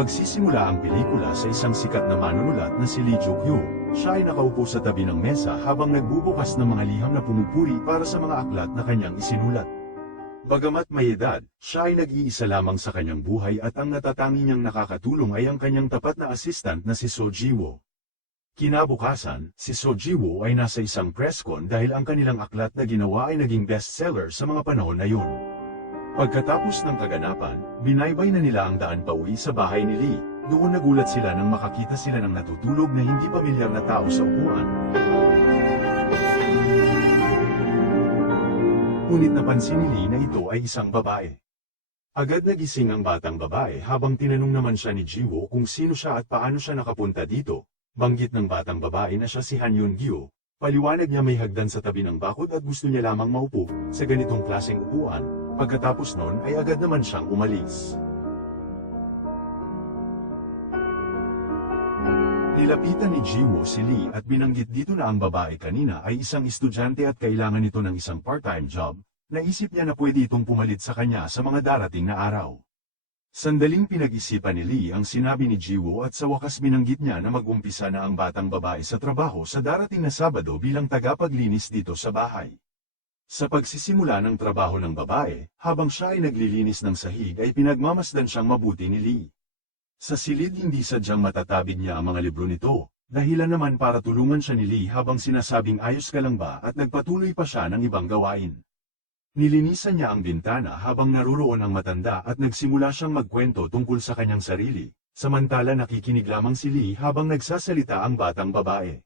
Magsisimula ang pelikula sa isang sikat na manunulat na si Lee Ju-kyu. Siya ay nakaupo sa tabi ng mesa habang nagbubukas ng mga liham na pumupuri para sa mga aklat na kanyang isinulat. Bagamat may edad, siya ay nag-iisa lamang sa kanyang buhay at ang natatangi niyang nakakatulong ay ang kanyang tapat na assistant na si So Ji-woo. Kinabukasan, si So Ji-woo ay nasa isang presscon dahil ang kanilang aklat na ginawa ay naging bestseller sa mga panahon na yun. Pagkatapos ng kaganapan, binaybay na nila ang daan pauwi sa bahay ni Lee. Doon nagulat sila nang makakita sila ng natutulog na hindi pamilyar na tao sa upuan. Ngunit napansin ni Lee na ito ay isang babae. Agad nagising ang batang babae habang tinanong naman siya ni Ji-woo kung sino siya at paano siya nakapunta dito. Banggit ng batang babae na siya si Han Yun-gyu. Paliwanag niya may hagdan sa tabi ng bakod at gusto niya lamang maupo sa ganitong klaseng upuan. Pagkatapos nun ay agad naman siyang umalis. Nilapitan ni Ji-woo si Lee at binanggit dito na ang babae kanina ay isang estudyante at kailangan nito ng isang part-time job. Naisip niya na pwede itong pumalit sa kanya sa mga darating na araw. Sandaling pinag-isipan ni Lee ang sinabi ni Ji-woo at sa wakas binanggit niya na mag-umpisa na ang batang babae sa trabaho sa darating na Sabado bilang tagapaglinis dito sa bahay. Sa pagsisimula ng trabaho ng babae, habang siya ay naglilinis ng sahig ay pinagmamasdan siyang mabuti ni Lee. Sa silid hindi sadyang matatabig niya ang mga libro nito, dahilan naman para tulungan siya ni Lee habang sinasabing ayos ka lang ba at nagpatuloy pa siya ng ibang gawain. Nilinisan niya ang bintana habang naruroon ang matanda at nagsimula siyang magkwento tungkol sa kanyang sarili, samantala nakikinig lamang si Lee habang nagsasalita ang batang babae.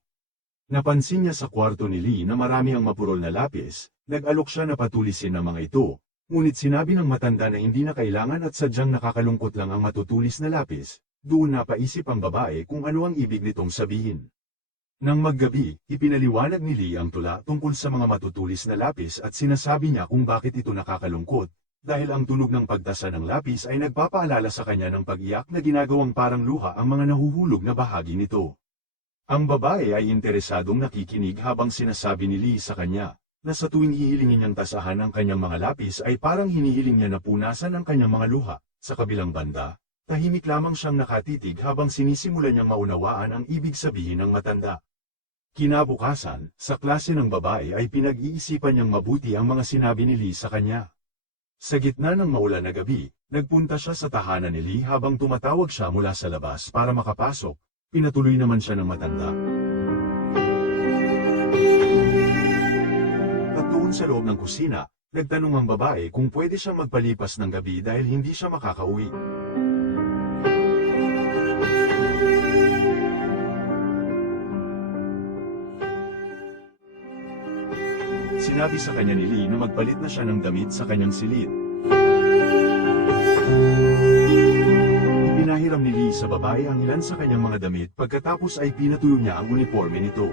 Napansin niya sa kwarto ni Lee na marami ang mapurol na lapis, nag-alok siya na patulisin ang mga ito, ngunit sinabi ng matanda na hindi na kailangan at sadyang nakakalungkot lang ang matutulis na lapis. Doon napaisip ang babae kung ano ang ibig nitong sabihin. Nang maggabi, ipinaliwanag ni Lee ang tula tungkol sa mga matutulis na lapis at sinasabi niya kung bakit ito nakakalungkot, dahil ang tunog ng pagtasa ng lapis ay nagpapaalala sa kanya ng pag-iyak na ginagawang parang luha ang mga nahuhulog na bahagi nito. Ang babae ay interesadong nakikinig habang sinasabi ni Lee sa kanya, na sa tuwing hihilingin niyang tasahan ang kanyang mga lapis ay parang hinihiling niya na punasan ang kanyang mga luha. Sa kabilang banda, tahimik lamang siyang nakatitig habang sinisimulan niyang maunawaan ang ibig sabihin ng matanda. Kinabukasan, sa klase ng babae ay pinag-iisipan niyang mabuti ang mga sinabi ni Lee sa kanya. Sa gitna ng maulan na gabi, nagpunta siya sa tahanan ni Lee habang tumatawag siya mula sa labas para makapasok. Pinatuloy naman siya ng matanda. At doon sa loob ng kusina, nagtanong ang babae kung pwede siyang magpalipas ng gabi dahil hindi siya makakauwi. Sinabi sa kanya ni Lee na magpalit na siya ng damit sa kanyang silid. Ipinahiram ni Lee sa babae ang ilan sa kanyang mga damit pagkatapos ay pinatuyo niya ang uniforme nito.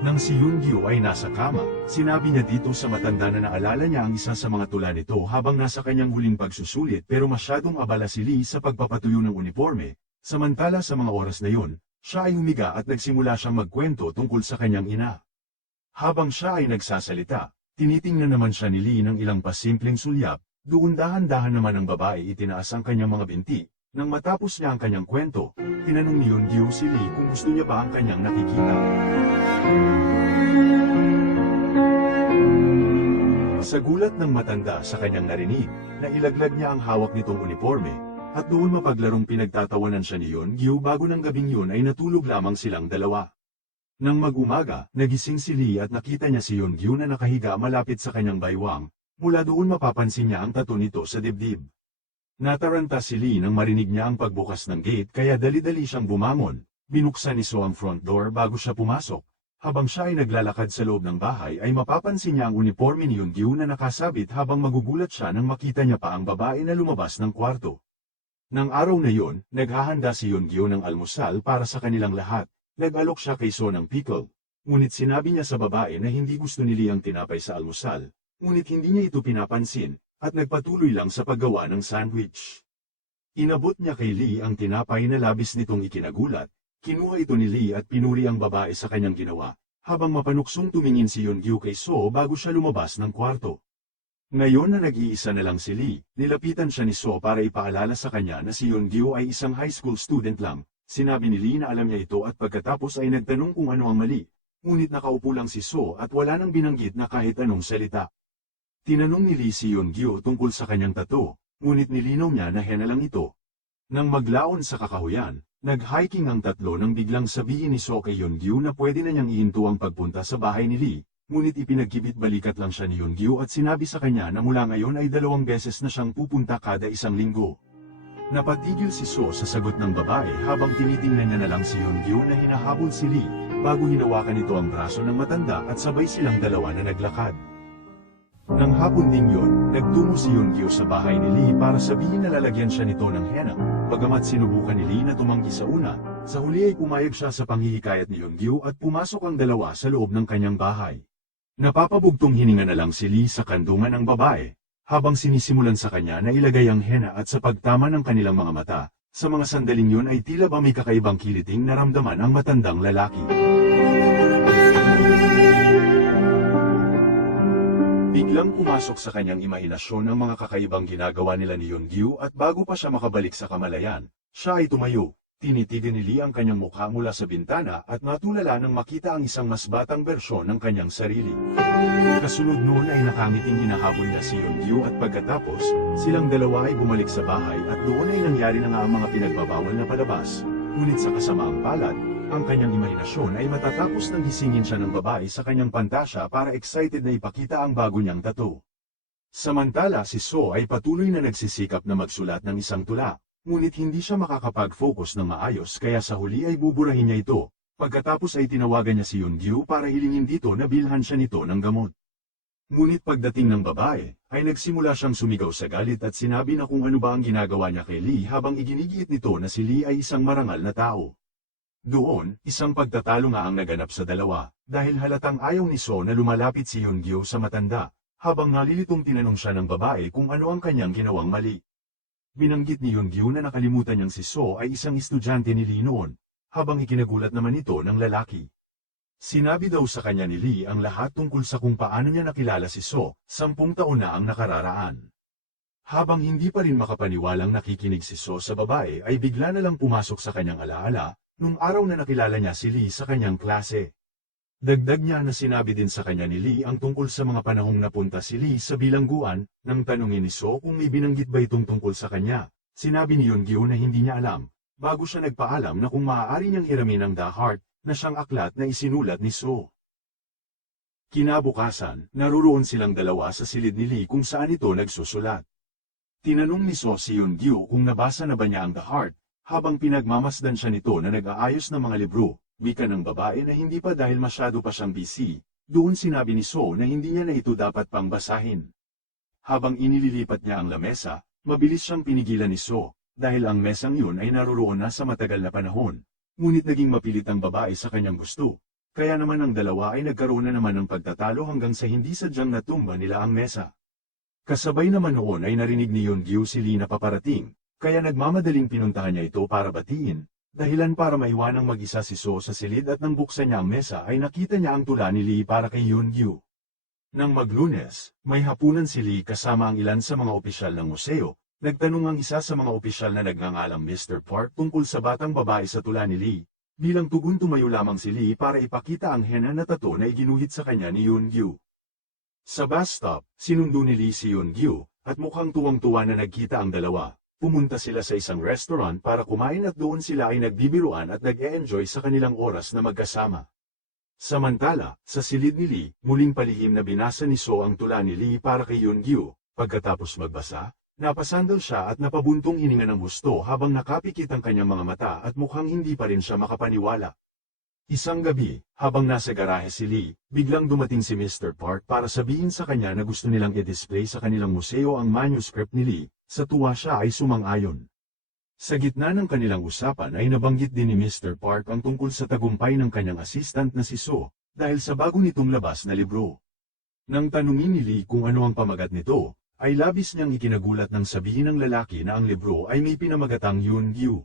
Nang si Yoon-gyu ay nasa kama, sinabi niya dito sa matanda na naalala niya ang isa sa mga tula nito habang nasa kanyang huling pagsusulit pero masyadong abala si Lee sa pagpapatuyo ng uniforme. Samantala sa mga oras na yun, siya ay humiga at nagsimula siyang magkwento tungkol sa kanyang ina. Habang siya ay nagsasalita, tinitingnan naman siya ni Lee ng ilang pasimpleng sulyap, doon dahan-dahan naman ang babae itinaas ang kanyang mga binti. Nang matapos niya ang kanyang kwento, tinanong ni Yoon-gyu si Lee kung gusto niya ba ang kanyang nakikita. Sa gulat ng matanda sa kanyang narinig, nailaglag niya ang hawak nitong uniforme, at doon mapaglarong pinagtatawanan siya ni Yoon-gyu bago ng gabing yun ay natulog lamang silang dalawa. Nang mag-umaga, nagising si Lee at nakita niya si Yoon-gyu na nakahiga malapit sa kanyang baywang. Mula doon mapapansin niya ang tattoo nito sa dibdib. Nataranta si Lee nang marinig niya ang pagbukas ng gate kaya dali-dali siyang bumangon. Binuksan ni So ang front door bago siya pumasok. Habang siya ay naglalakad sa loob ng bahay ay mapapansin niya ang uniforme ni Yoon-gyu na nakasabit habang magugulat siya nang makita niya pa ang babae na lumabas ng kwarto. Nang araw na yon, naghahanda si Yoon-gyu ng almusal para sa kanilang lahat. Nag-alok siya kay So ng pickle. Ngunit sinabi niya sa babae na hindi gusto ni Lee ang tinapay sa almusal. Ngunit hindi niya ito pinapansin, at nagpatuloy lang sa paggawa ng sandwich. Inabot niya kay Lee ang tinapay na labis nitong ikinagulat. Kinuha ito ni Lee at pinuri ang babae sa kanyang ginawa, habang mapanuksong tumingin si Yoon-gyu kay So bago siya lumabas ng kwarto. Ngayon na nag-iisa na lang si Lee, nilapitan siya ni So para ipaalala sa kanya na si Yeongyu ay isang high school student lang. Sinabi ni Lee na alam niya ito at pagkatapos ay nagtanong kung ano ang mali. Ngunit nakaupo lang si So at wala nang binanggit na kahit anong salita. Tinanong ni Lee si Yeongyu tungkol sa kanyang tattoo, ngunit nilinaw niya na henna lang ito. Nang maglaon sa kakahuyan, nag-hiking ang tatlo nang biglang sabihin ni So kay Yeongyu na pwede na niyang ihinto ang pagpunta sa bahay ni Lee. Ngunit ipinagkibit-balikat lang siya ni Yeongyu at sinabi sa kanya na mula ngayon ay 2 beses na siyang pupunta kada isang linggo. Napatigil si So sa sagot ng babae habang tinitingnan niya na lang si Yeongyu na hinahabol si Lee, bago hinawakan nito ang braso ng matanda at sabay silang dalawa na naglakad. Nang hapon ding yun, nagtungo si Yeongyu sa bahay ni Lee para sabihin na lalagyan siya nito ng henna. Bagamat sinubukan ni Lee na tumanggi sa una, sa huli ay pumayag siya sa panghihikayat ni Yeongyu at pumasok ang dalawa sa loob ng kanyang bahay. Napapabugtong hininga na lang si Lee sa kandungan ng babae, habang sinisimulan sa kanya na ilagay ang henna at sa pagtama ng kanilang mga mata, sa mga sandaling yun ay tila ba may kakaibang kiliting naramdaman ang matandang lalaki. Biglang pumasok sa kanyang imahinasyon ang mga kakaibang ginagawa nila ni Yeongyu at bago pa siya makabalik sa kamalayan, siya ay tumayo. Tinitigan ni Lee ang kanyang mukha mula sa bintana at natulala nang makita ang isang mas batang bersyon ng kanyang sarili. Kasunod noon ay nakangiting hinahabol niya si Yeongyu at pagkatapos, silang dalawa ay bumalik sa bahay at doon ay nangyari na nga ang mga pinagbabawal na palabas. Ngunit sa kasamaang palad, ang kanyang imahinasyon ay matatapos nang gisingin siya ng babae sa kanyang pantasya para excited na ipakita ang bago niyang tattoo. Samantala si So ay patuloy na nagsisikap na magsulat ng isang tula. Ngunit hindi siya makakapag-focus ng maayos kaya sa huli ay buburahin niya ito. Pagkatapos ay tinawagan niya si Yeongyu para hilingin dito na bilhan siya nito ng gamot. Ngunit pagdating ng babae, ay nagsimula siyang sumigaw sa galit at sinabi na kung ano ba ang ginagawa niya kay Lee habang iginigiit nito na si Lee ay isang marangal na tao. Doon, isang pagtatalo nga ang naganap sa dalawa, dahil halatang ayaw ni So na lumalapit si Yeongyu sa matanda, habang nalilitong tinanong siya ng babae kung ano ang kanyang ginawang mali. Binanggit ni Yeongyu na nakalimutan niyang si So ay isang estudyante ni Lee noon, habang ikinagulat naman ito ng lalaki. Sinabi daw sa kanya ni Lee ang lahat tungkol sa kung paano niya nakilala si So, 10 taon na ang nakararaan. Habang hindi pa rin makapaniwalang nakikinig si So sa babae ay bigla na lang pumasok sa kanyang alaala, nung araw na nakilala niya si Lee sa kanyang klase. Dagdag niya na sinabi din sa kanya ni Lee ang tungkol sa mga panahong napunta si Lee sa bilangguan, nang tanungin ni So kung may binanggit ba itong tungkol sa kanya. Sinabi ni Yeongyu na hindi niya alam, bago siya nagpaalam na kung maaari niyang hiramin ang The Heart, na siyang aklat na isinulat ni So. Kinabukasan, naruroon silang dalawa sa silid ni Lee kung saan ito nagsusulat. Tinanong ni So si Yeongyu kung nabasa na ba niya ang The Heart, habang pinagmamasdan siya nito na nag-aayos ng mga libro. Wika ng babae na hindi pa dahil masyado pa siyang busy, doon sinabi ni So na hindi niya na ito dapat pang basahin. Habang inililipat niya ang lamesa, mabilis siyang pinigilan ni So, dahil ang mesang yun ay naruroon na sa matagal na panahon. Ngunit naging mapilit ang babae sa kanyang gusto, kaya naman ang dalawa ay nagkaroon na naman ng pagtatalo hanggang sa hindi sadyang natumba nila ang mesa. Kasabay naman noon ay narinig ni Yeongyu si Lee na paparating, kaya nagmamadaling pinuntahan niya ito para batiin. Dahilan para maiwanang mag-isa si So sa silid at nang buksan niya ang mesa ay nakita niya ang tula ni Lee para kay Yeongyu. Nang Maglunes, may hapunan si Lee kasama ang ilan sa mga opisyal ng museo. Nagtanong ang isa sa mga opisyal na nagngangalang Mr. Park tungkol sa batang babae sa tula ni Lee. Bilang tugon tumayo lamang si Lee para ipakita ang henna na tattoo na iginuhit sa kanya ni Yeongyu. Sa bus stop, sinundo ni Lee si Yeongyu, at mukhang tuwang-tuwa na nagkita ang dalawa. Pumunta sila sa isang restaurant para kumain at doon sila ay nagbibiruan at nag-e-enjoy sa kanilang oras na magkasama. Samantala, sa silid ni Lee, muling palihim na binasa ni So ang tula ni Lee para kay Yeongyu. Pagkatapos magbasa, napasandal siya at napabuntong hininga ng husto habang nakapikit ang kanyang mga mata at mukhang hindi pa rin siya makapaniwala. Isang gabi, habang nasa garahe si Lee, biglang dumating si Mr. Park para sabihin sa kanya na gusto nilang i-display sa kanilang museo ang manuscript ni Lee. Sa tuwa siya ay sumang-ayon. Sa gitna ng kanilang usapan ay nabanggit din ni Mr. Park ang tungkol sa tagumpay ng kanyang assistant na si So, dahil sa bago nitong labas na libro. Nang tanungin ni Lee kung ano ang pamagat nito, ay labis niyang ikinagulat nang sabihin ng lalaki na ang libro ay may pinamagatang Yeongyu.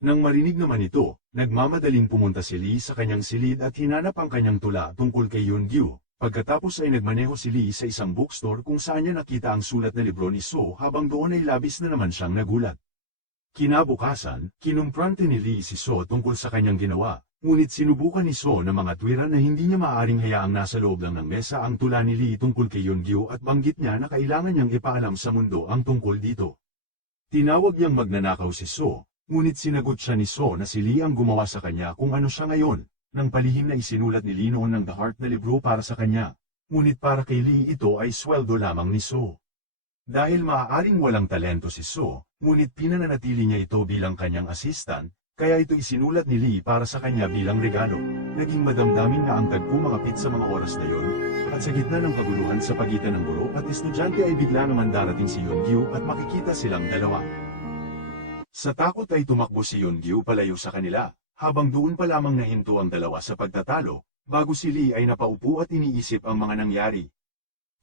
Nang marinig naman ito, nagmamadaling pumunta si Lee sa kanyang silid at hinanap ang kanyang tula tungkol kay Yeongyu. Pagkatapos ay nagmaneho si Lee sa isang bookstore kung saan niya nakita ang sulat na libro ni So habang doon ay labis na naman siyang nagulat. Kinabukasan, kinumprante ni Lee si So tungkol sa kanyang ginawa, ngunit sinubukan ni So na mga tuwiran na hindi niya maaaring hayaang nasa loob lang ng mesa ang tula ni Lee tungkol kay Yeongju at banggit niya na kailangan niyang ipaalam sa mundo ang tungkol dito. Tinawag niyang magnanakaw si So, ngunit sinagot siya ni So na si Lee ang gumawa sa kanya kung ano siya ngayon, nang palihim na isinulat ni Lee noon ng The Heart na libro para sa kanya, ngunit para kay Lee ito ay sweldo lamang ni So. Dahil maaaring walang talento si So, ngunit pinananatili niya ito bilang kanyang assistant, kaya ito isinulat ni Lee para sa kanya bilang regalo. Naging madamdamin nga ang tagpumakapit sa mga oras na yon, at sa gitna ng kaguluhan sa pagitan ng guro at estudyante ay bigla naman darating si Yeongju at makikita silang dalawa. Sa takot ay tumakbo si Yeongju palayo sa kanila, habang doon pa lamang nahinto ang dalawa sa pagtatalo, bago si Lee ay napaupo at iniisip ang mga nangyari.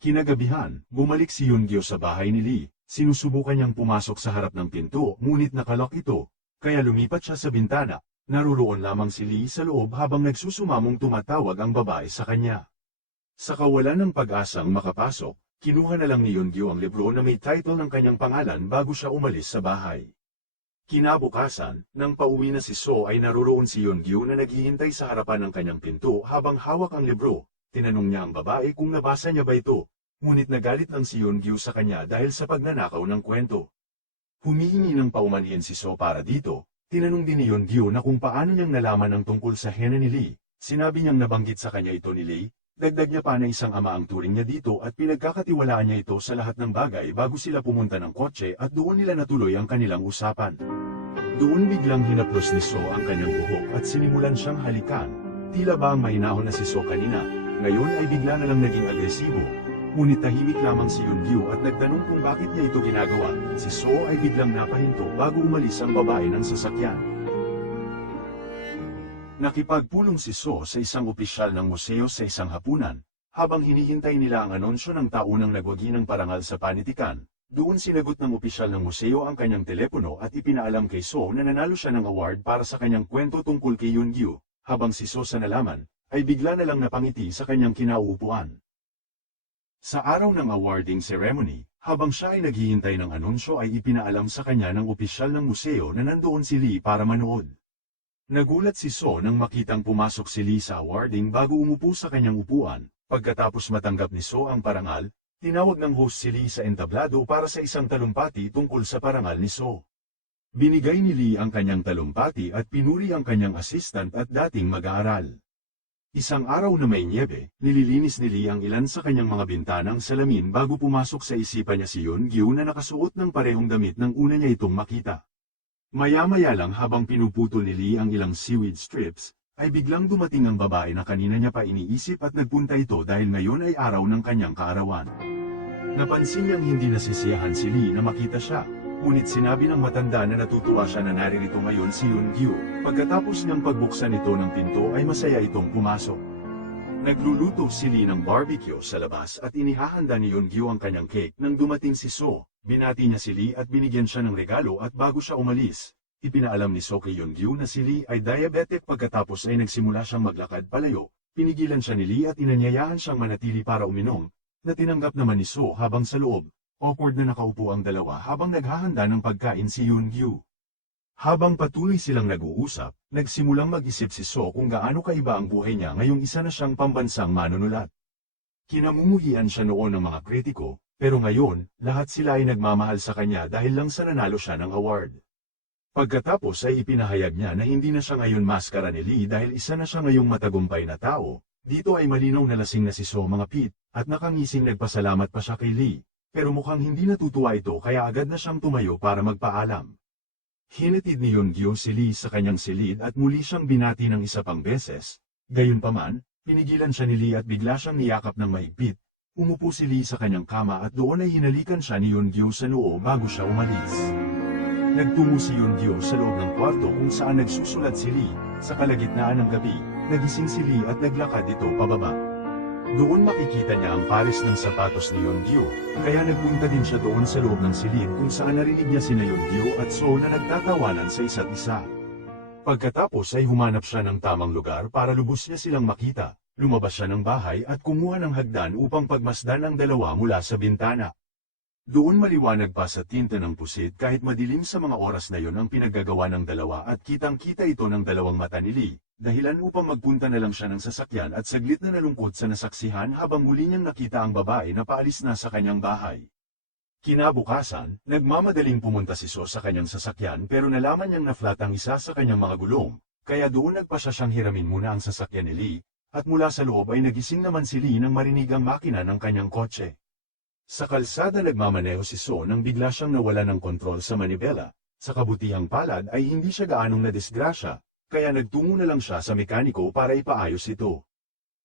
Kinagabihan, bumalik si Yeongju sa bahay ni Lee, sinusubukan niyang pumasok sa harap ng pinto ngunit nakalok ito, kaya lumipat siya sa bintana, naruroon lamang si Lee sa loob habang nagsusumamong tumatawag ang babae sa kanya. Sa kawalan ng pag-asang makapasok, kinuha na lang ni Yeongju ang libro na may title ng kanyang pangalan bago siya umalis sa bahay. Kinabukasan, nang pauwi na si So ay naruroon si Yeongju na naghihintay sa harapan ng kanyang pinto habang hawak ang libro. Tinanong niya ang babae kung nabasa niya ba ito, ngunit nagalit lang si Yeongju sa kanya dahil sa pagnanakaw ng kwento. Humihingi ng paumanhin si So para dito, tinanong din ni Yeongju na kung paano niyang nalaman ang tungkol sa hena ni Lee, sinabi niyang nabanggit sa kanya ito ni Lee, dagdag niya pa na isang ama ang turing niya dito at pinagkakatiwalaan niya ito sa lahat ng bagay bago sila pumunta ng kotse at doon nila natuloy ang kanilang usapan. Doon biglang hinaplos ni So ang kanyang buhok at sinimulan siyang halikan, tila ba ang mahinahon na si So kanina, ngayon ay bigla na lang naging agresibo. Ngunit tahimik lamang si Yeongju at nagtanong kung bakit niya ito ginagawa. Si So ay biglang napahinto bago umalis ang babae ng sasakyan. Nakipagpulong si So sa isang opisyal ng museo sa isang hapunan, habang hinihintay nila ang anunsyo ng taunang nagwagi ng parangal sa panitikan. Doon sinagot ng opisyal ng museo ang kanyang telepono at ipinaalam kay So na nanalo siya ng award para sa kanyang kwento tungkol kay Yeongju, habang si So sa nalaman, ay bigla na lang napangiti sa kanyang kinauupuan. Sa araw ng awarding ceremony, habang siya ay naghihintay ng anunsyo ay ipinaalam sa kanya ng opisyal ng museo na nandoon si Lee para manood. Nagulat si So nang makitang pumasok si Lee sa awarding bago umupo sa kanyang upuan. Pagkatapos matanggap ni So ang parangal, tinawag ng host si Lee sa entablado para sa isang talumpati tungkol sa parangal ni So. Binigay ni Lee ang kanyang talumpati at pinuri ang kanyang assistant at dating mag-aaral. Isang araw na may nyebe, nililinis ni Lee ang ilan sa kanyang mga bintanang salamin bago pumasok sa isipan niya si Yeongju na nakasuot ng parehong damit ng una niya itong makita. Maya-maya lang habang pinuputol ni Lee ang ilang seaweed strips, ay biglang dumating ang babae na kanina niya pa iniisip at nagpunta ito dahil ngayon ay araw ng kanyang kaarawan. Napansin niyang hindi nasisiyahan si Lee na makita siya, ngunit sinabi ng matanda na natutuwa siya na naririto ngayon si Yeongju. Pagkatapos niyang pagbuksan ito ng pinto ay masaya itong pumasok. Nagluluto si Lee ng barbecue sa labas at inihahanda ni Yeongju ang kanyang cake nang dumating si So. Binati niya si Lee at binigyan siya ng regalo at bago siya umalis, ipinaalam ni So kay Yeongju na si Lee ay diabetic pagkatapos ay nagsimula siyang maglakad palayo. Pinigilan siya ni Lee at inanyayahan siyang manatili para uminom, na tinanggap naman ni So habang sa loob. Awkward na nakaupo ang dalawa habang naghahanda ng pagkain si Yeongju. Habang patuloy silang nag-uusap, nagsimulang mag-isip si So kung gaano kaiba ang buhay niya ngayong isa na siyang pambansang manunulat. Kinamumuhian siya noon ng mga kritiko, pero ngayon, lahat sila ay nagmamahal sa kanya dahil lang sa nanalo siya ng award. Pagkatapos ay ipinahayag niya na hindi na siya ngayon maskara ni Lee dahil isa na siya ngayong matagumpay na tao. Dito ay malinaw na lasing na si So mga pit, at nakangising nagpasalamat pa siya kay Lee. Pero mukhang hindi natutuwa ito kaya agad na siyang tumayo para magpaalam. Hinatid ni Yeongju si Lee sa kanyang silid at muli siyang binati ng isa pang beses. Gayunpaman, pinigilan siya ni Lee at bigla siyang niyakap ng mahigpit. Umupo si Lee sa kanyang kama at doon ay hinalikan siya ni Yeongju sa noo bago siya umalis. Nagtungo si Yeongju sa loob ng kwarto kung saan nagsusulat si Lee. Sa kalagitnaan ng gabi, nagising si Lee at naglakad ito pababa. Doon makikita niya ang pares ng sapatos ni Yeongju, kaya nagpunta din siya doon sa loob ng silid kung saan narinig niya sina Yeongju at So na nagtatawanan sa isa't isa. Pagkatapos ay humanap siya ng tamang lugar para lubos niya silang makita. Lumabas siya ng bahay at kumuha ng hagdan upang pagmasdan ang dalawa mula sa bintana. Doon maliwanag pa sa tinta ng pusit kahit madilim sa mga oras na yon ang pinaggagawa ng dalawa at kitang-kita ito ng dalawang mata ni Lee, dahilan upang magpunta na lang siya ng sasakyan at saglit na nalungkot sa nasaksihan habang muli niyang nakita ang babae na paalis na sa kanyang bahay. Kinabukasan, nagmamadaling pumunta si So sa kanyang sasakyan pero nalaman niyang na-flat ang isa sa kanyang mga gulong, kaya doon nagpasya siyang hiramin muna ang sasakyan ni Lee, at mula sa loob ay nagising naman si Lee nang marinig ang makina ng kanyang kotse. Sa kalsada nagmamaneho si So nang bigla siyang nawala ng kontrol sa manibela, sa kabutihang palad ay hindi siya gaanong nadisgrasya, kaya nagtungo na lang siya sa mekaniko para ipaayos ito.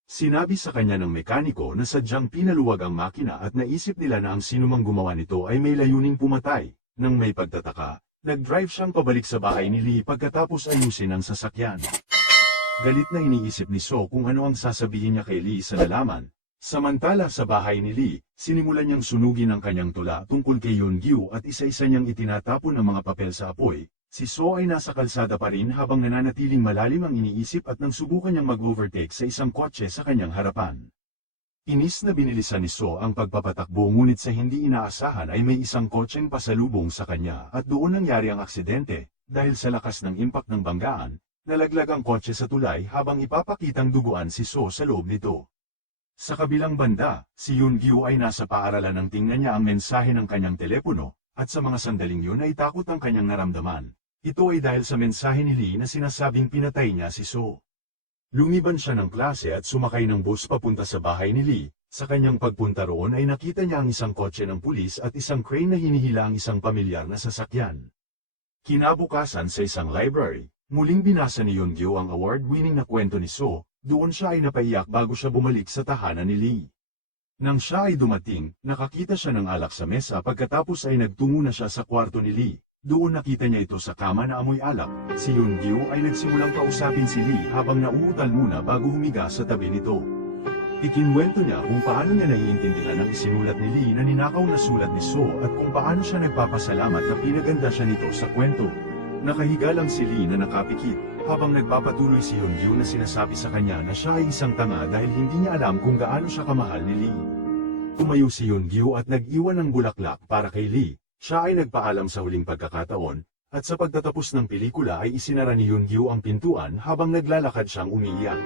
Sinabi sa kanya ng mekaniko na sadyang pinaluwag ang makina at naisip nila na ang sinumang gumawa nito ay may layuning pumatay. Nang may pagtataka, nag-drive siyang pabalik sa bahay ni Lee pagkatapos ayusin ang sasakyan. Galit na iniisip ni So kung ano ang sasabihin niya kay Lee sa nalaman. Samantala sa bahay ni Lee, sinimulan niyang sunugin ang kanyang tula tungkol kay Yoon-gyu at isa-isa niyang itinatapon ang mga papel sa apoy. Si So ay nasa kalsada pa rin habang nananatiling malalim ang iniisip at nang subukan niyang mag-overtake sa isang kotse sa kanyang harapan. Inis na binilisan ni So ang pagpapatakbo ngunit sa hindi inaasahan ay may isang kotseng pasalubong sa kanya at doon nangyari ang aksidente, dahil sa lakas ng impact ng banggaan, nalaglag ang kotse sa tulay habang ipapakitang duguan si So sa loob nito. Sa kabilang banda, si Yoon-gyu ay nasa paaralan nang tingnan niya ang mensahe ng kanyang telepono, at sa mga sandaling yun ay takot ang kanyang naramdaman. Ito ay dahil sa mensahe ni Lee na sinasabing pinatay niya si So. Lumiban siya ng klase at sumakay ng bus papunta sa bahay ni Lee. Sa kanyang pagpunta roon ay nakita niya ang isang kotse ng pulis at isang crane na hinihila ang isang pamilyar na sasakyan. Kinabukasan sa isang library, muling binasa ni Yoon-gyu ang award-winning na kwento ni So. Doon siya ay napaiyak bago siya bumalik sa tahanan ni Lee. Nang siya ay dumating, nakakita siya ng alak sa mesa pagkatapos ay nagtungo na siya sa kwarto ni Lee. Doon nakita niya ito sa kama na amoy alak. Si Yoon-gyu ay nagsimulang kausapin si Lee habang nauutal muna bago humiga sa tabi nito. Ikinwento niya kung paano niya naiintindihan ang isinulat ni Lee na ninakaw na sulat ni So at kung paano siya nagpapasalamat na pinaganda siya nito sa kwento. Nakahiga lang si Lee na nakapikit, habang nagpapatuloy si Yoon-gyu na sinasabi sa kanya na siya ay isang tanga dahil hindi niya alam kung gaano siya kamahal ni Lee. Tumayo si Yoon-gyu at nag-iwan ng bulaklak para kay Lee. Siya ay nagpaalam sa huling pagkakataon, at sa pagtatapos ng pelikula ay isinara ni Yoon-gyu ang pintuan habang naglalakad siyang umiiyak.